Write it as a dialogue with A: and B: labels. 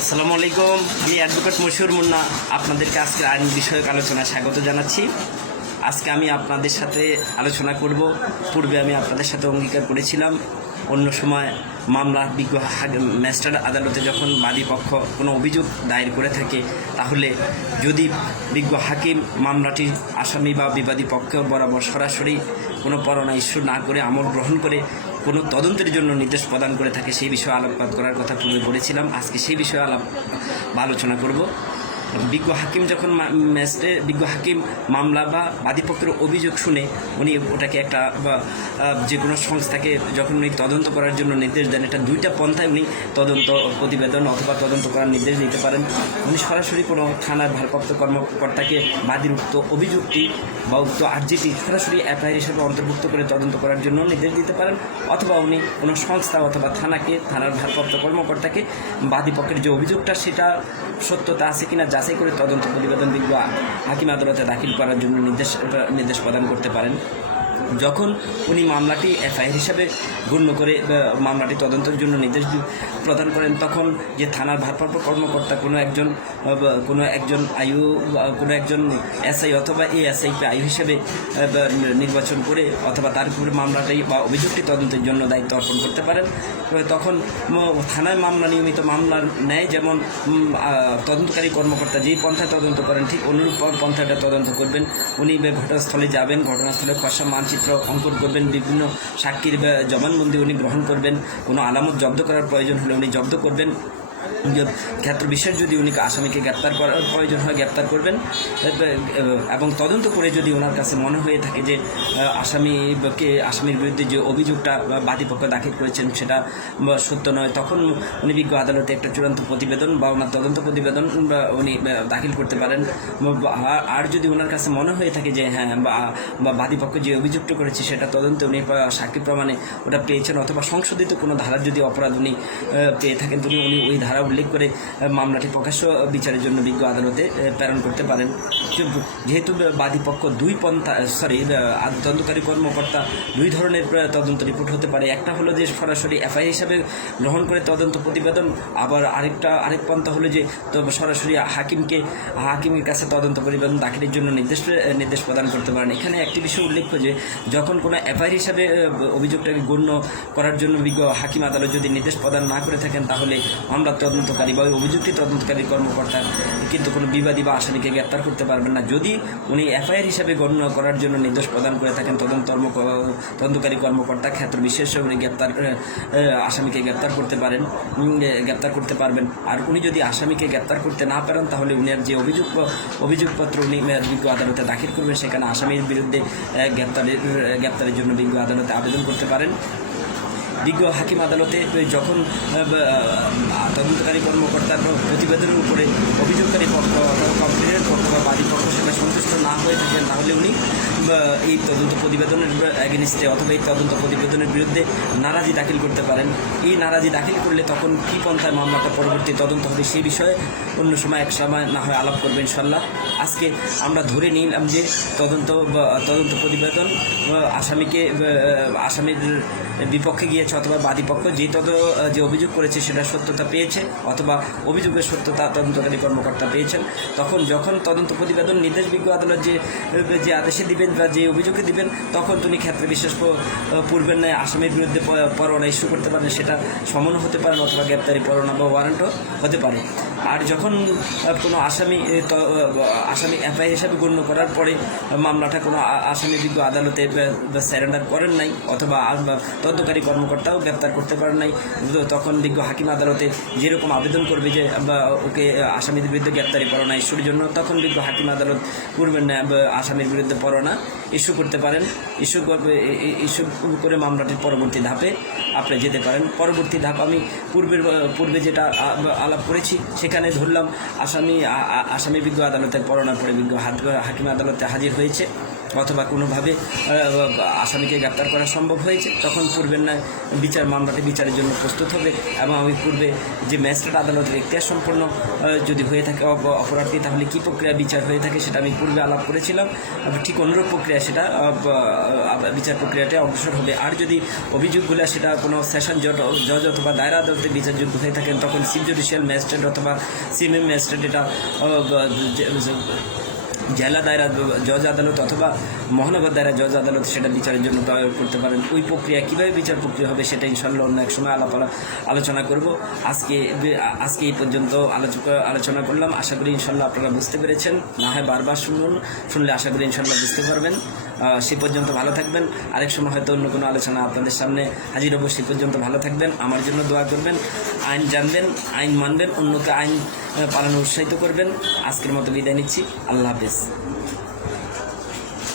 A: আসসালামু আলাইকুম, আমি অ্যাডভোকেট মশিউর মুন্না। আপনাদেরকে আজকের আইন বিষয়ক আলোচনায় স্বাগত জানাচ্ছি। আজকে আমি আপনাদের সাথে আলোচনা করব। পূর্বে আমি আপনাদের সাথে অঙ্গীকার করেছিলাম, অন্য সময় মামলা বিজ্ঞ ম্যাজিস্ট্রেট আদালতে যখন বাদী পক্ষ কোনো অভিযোগ দায়ের করে থাকে, তাহলে যদি বিজ্ঞ হাকিম মামলাটি আসামি বা বিবাদী পক্ষ বরাবর সরাসরি কোনো পরোনা ইস্যু না করে আমল গ্রহণ করে কোনো তদন্তের জন্য নির্দেশ প্রদান করে থাকে, সেই বিষয়ে আলোকপাত করার কথা পূর্বে বলেছিলাম আজকে সেই বিষয়ে আলাপ আলোচনা করব। বিজ্ঞ হাকিম যখন ম্যাজিস্ট্রেট বিজ্ঞ হাকিম মামলা বা বাদীপক্ষের অভিযোগ শুনে উনি ওটাকে একটা, বা যে কোনো সংস্থাকে যখন উনি তদন্ত করার জন্য নির্দেশ দেন, এটা দুইটা পন্থায় উনি তদন্ত প্রতিবেদন অথবা তদন্ত করার নির্দেশ দিতে পারেন। উনি সরাসরি কোনো থানার ভারপ্রাপ্ত কর্মকর্তাকে বাদীর উক্ত অভিযোগটি বা উক্ত আর্জিটি সরাসরি এফআইআর হিসেবে অন্তর্ভুক্ত করে তদন্ত করার জন্য নির্দেশ দিতে পারেন, অথবা উনি কোনো সংস্থা অথবা থানাকে, থানার ভারপ্রাপ্ত কর্মকর্তাকে বাদীপক্ষের যে অভিযোগটা সেটা সত্যতা আছে কিনা যাচাই করে তদন্ত প্রতিবেদন বিজ্ঞ হাকিম আদালতে দাখিল করার জন্য নির্দেশ নির্দেশ প্রদান করতে পারেন। যখন উনি মামলাটি এফআইআর হিসাবে গণ্য করে মামলাটি তদন্তের জন্য নির্দেশ প্রদান করেন, তখন যে থানার ভারপ্রাপ্ত কর্মকর্তা কোনো একজন কোনো একজন আয়ু কোনো একজন এসআই অথবা এই এসআইকে আয়ু হিসেবে নির্বাচন করে অথবা তার উপরে মামলাটাই বা অভিযোগটি তদন্তের জন্য দায়িত্ব অর্পণ করতে পারেন। তখন থানায় মামলা নিয়মিত মামলার ন্যায় যেমন তদন্তকারী কর্মকর্তা যেই পন্থায় তদন্ত করেন, ঠিক অনুরূপ পন্থাটা তদন্ত করবেন। উনি ঘটনাস্থলে যাবেন, ঘটনাস্থলে খসা মানচিত্র অঙ্কন করবেন, বিভিন্ন সাক্ষীর জবানবন্দি উনি গ্রহণ করবেন, কোনো আলামত জব্দ করার প্রয়োজন হলে উনি জব্দ করবেন। ক্ষেত্র বিশেষ যদি উনি আসামিকে গ্রেপ্তার করার প্রয়োজন হয় গ্রেপ্তার করবেন। এবং তদন্ত করে যদি ওনার কাছে মনে হয়ে থাকে যে আসামিকে, আসামির বিরুদ্ধে যে অভিযোগটা বাদীপক্ষ দাখিল করেছেন সেটা সত্য নয়, তখন উনি বিজ্ঞ আদালতে একটা চূড়ান্ত প্রতিবেদন বা ওনার তদন্ত প্রতিবেদন উনি দাখিল করতে পারেন। আর- যদি ওনার কাছে মনে হয়ে থাকে যে হ্যাঁ বা বাদীপক্ষ যে অভিযোগটা করেছে সেটা তদন্তে উনি সাক্ষী প্রমাণে ওটা পেয়েছেন অথবা সংশোধিত কোনো ধারার যদি অপরাধ উনি পেয়ে থাকেন তিনি উনি ওই উল্লেখ করে মামলাটি প্রকাশ্য বিচারের জন্য বিজ্ঞ আদালতে প্রেরণ করতে পারেন। যেহেতু বাদীপক্ষ দুই পন্থা সরি তদন্তকারী কর্মকর্তা দুই ধরনের তদন্ত রিপোর্ট হতে পারে। একটা হলো যে সরাসরি এফআই হিসাবে গ্রহণ করে তদন্ত প্রতিবেদন, আবার আরেকটা, আরেক পন্থা হলো যে সরাসরি হাকিমকে, হাকিমের কাছে তদন্ত প্রতিবেদন দাখিলের জন্য নির্দেশ নির্দেশ প্রদান করতে পারেন। এখানে একটি বিষয় উল্লেখ্য যে, যখন কোনো এফআইআর হিসাবে অভিযোগটাকে গণ্য করার জন্য বিজ্ঞ হাকিম আদালত যদি নির্দেশ প্রদান না করে থাকেন, তাহলে আমরা তদন্তকারী বা অভিযুক্তি তদন্তকারী কর্মকর্তা কিন্তু কোনো বিবাদী বা আসামিকে গ্রেপ্তার করতে পারবেন না। যদি উনি এফআইআর হিসাবে গণ্য করার জন্য নির্দেশ প্রদান করে থাকেন, তদন্ত তদন্তকারী কর্মকর্তা ক্ষেত্র বিশেষে উনি গ্রেপ্তার আসামিকে গ্রেপ্তার করতে পারেন গ্রেপ্তার করতে পারবেন। আর উনি যদি আসামিকে গ্রেপ্তার করতে না পারেন, তাহলে উনার যে অভিযোগ অভিযোগপত্র উনি বিজ্ঞ আদালতে দাখিল করবেন। সেখানে আসামির বিরুদ্ধে গ্রেপ্তারের গ্রেপ্তারের জন্য বিজ্ঞ আদালতে আবেদন করতে পারেন। বিজ্ঞ হাকিম আদালতে যখন তদন্তকারী কর্মকর্তার প্রতিবেদনের উপরে অভিযোগকারী পক্ষ অথবা কমপ্লেনের পক্ষ বা বাদী পক্ষ সেটা সন্তুষ্ট না হয়ে থাকেন, তাহলে উনি এই তদন্ত প্রতিবেদনের অ্যাগেনিস্টে অথবা এই তদন্ত প্রতিবেদনের বিরুদ্ধে নারাজি দাখিল করতে পারেন। এই নারাজি দাখিল করলে তখন কী পন্থায় মামলাটা পরবর্তী তদন্ত হবে সেই বিষয়ে অন্য সময় এক সময় না হয় আলাপ করবেন ইনশাল্লাহ আজকে আমরা ধরে নিলাম যে তদন্ত তদন্ত প্রতিবেদন আসামিকে আসামির বিপক্ষে গিয়েছে অথবা বাদীপক্ষ যে তদ, যে অভিযোগ করেছে সেটা সত্যতা পেয়েছে অথবা অভিযোগের সত্যতা তদন্তকারী কর্মকর্তা পেয়েছেন। তখন যখন তদন্ত প্রতিবেদন নির্দেশ বিজ্ঞ আদালত যে যে আদেশে দিবেন বা যে অভিযোগে দিবেন, তখন তিনি ক্ষেত্রে বিশেষ পূর্বের ন্যায় আসামির বিরুদ্ধে পরোয়ানা ইস্যু করতে পারেন, সেটা সমন হতে পারেন অথবা গ্রেপ্তারি পরোয়ানা বা ওয়ারেন্টও হতে পারে। আর যখন কোনো আসামি আসামি এফআই হিসাবে গণ্য করার পরে মামলাটা কোনো আসামি বিজ্ঞ আদালতে স্যারেন্ডার করেন নাই, অথবা তদন্তকারী কর্মকর্তাও গ্রেপ্তার করতে পারেন নাই তখন বিজ্ঞ হাকিম আদালতে যেরকম আবেদন করবে যে ওকে আসামিদের বিরুদ্ধে গ্রেপ্তারি পরোনা ইস্যুর জন্য, তখন বিজ্ঞ হাকিম আদালত ন্যায় বা আসামির বিরুদ্ধে পরোনা ইস্যু করতে পারেন। ইস্যু ইস্যু করে মামলাটির পরবর্তী ধাপে আপনি যেতে পারেন। পরবর্তী ধাপ আমি পূর্বের পূর্বে যেটা আলাপ করেছি সেখানে ধরলাম আসামি আসামি বিজ্ঞ আদালতের পরোনা পরে বিজ্ঞ হাত- হাকিম আদালতে হাজির হয়েছে, অথবা কোনোভাবে আসামিকে গ্রেপ্তার করা সম্ভব হয়েছে। তখন পূর্বের না বিচার, মামলাটি বিচারের জন্য প্রস্তুত হবে এবং আমি পূর্বে যে ম্যাজিস্ট্রেট আদালতের ইতিহাস সম্পন্ন যদি হয়ে থাকে অপ- অপরাধী তাহলে কী প্রক্রিয়া বিচার হয়ে থাকে সেটা আমি পূর্বে আলাপ করেছিলাম। ঠিক অনুরূপ প্রক্রিয়া সেটা বিচার প্রক্রিয়াটা অগ্রসর হবে। আর যদি অভিযোগগুলো সেটা কোনো সেশন জজ অথবা দায়রা আদালতে বিচারযোগ্য হয়ে থাকেন, তখন চিফ জুডিশিয়াল ম্যাজিস্ট্রেট অথবা সিএমএম ম্যাজিস্ট্রেট এটা জেলা দায়রা জজ আদালত অথবা মহানগর দায়রা জজ আদালত সেটা বিচারের জন্য তৈরি করতে পারেন। ওই প্রক্রিয়া কীভাবে বিচার প্রক্রিয়া হবে সেটা ইনশাল্লাহ অন্য এক সময় আলাপ, আলোচনা করব। আজকে আজকে এই পর্যন্ত আলোচনা আলোচনা করলাম। আশা করি ইনশাল্লাহ আপনারা বুঝতে পেরেছেন। না হয় বারবার শুনুন, শুনলে আশা করি ইনশাল্লাহ বুঝতে পারবেন। সে পর্যন্ত ভালো থাকবেন। আরেক সময় হয়তো অন্য কোনো আলোচনা আপনাদের সামনে হাজির হব, সে পর্যন্ত ভালো থাকবেন। আমার জন্য দোয়া করবেন, আইন জানবেন, আইন মানবেন, অন্যকে আইন পালনে উৎসাহিত করবেন। আজকের মতো বিদায় নিচ্ছি। আল্লাহ হাফিজ।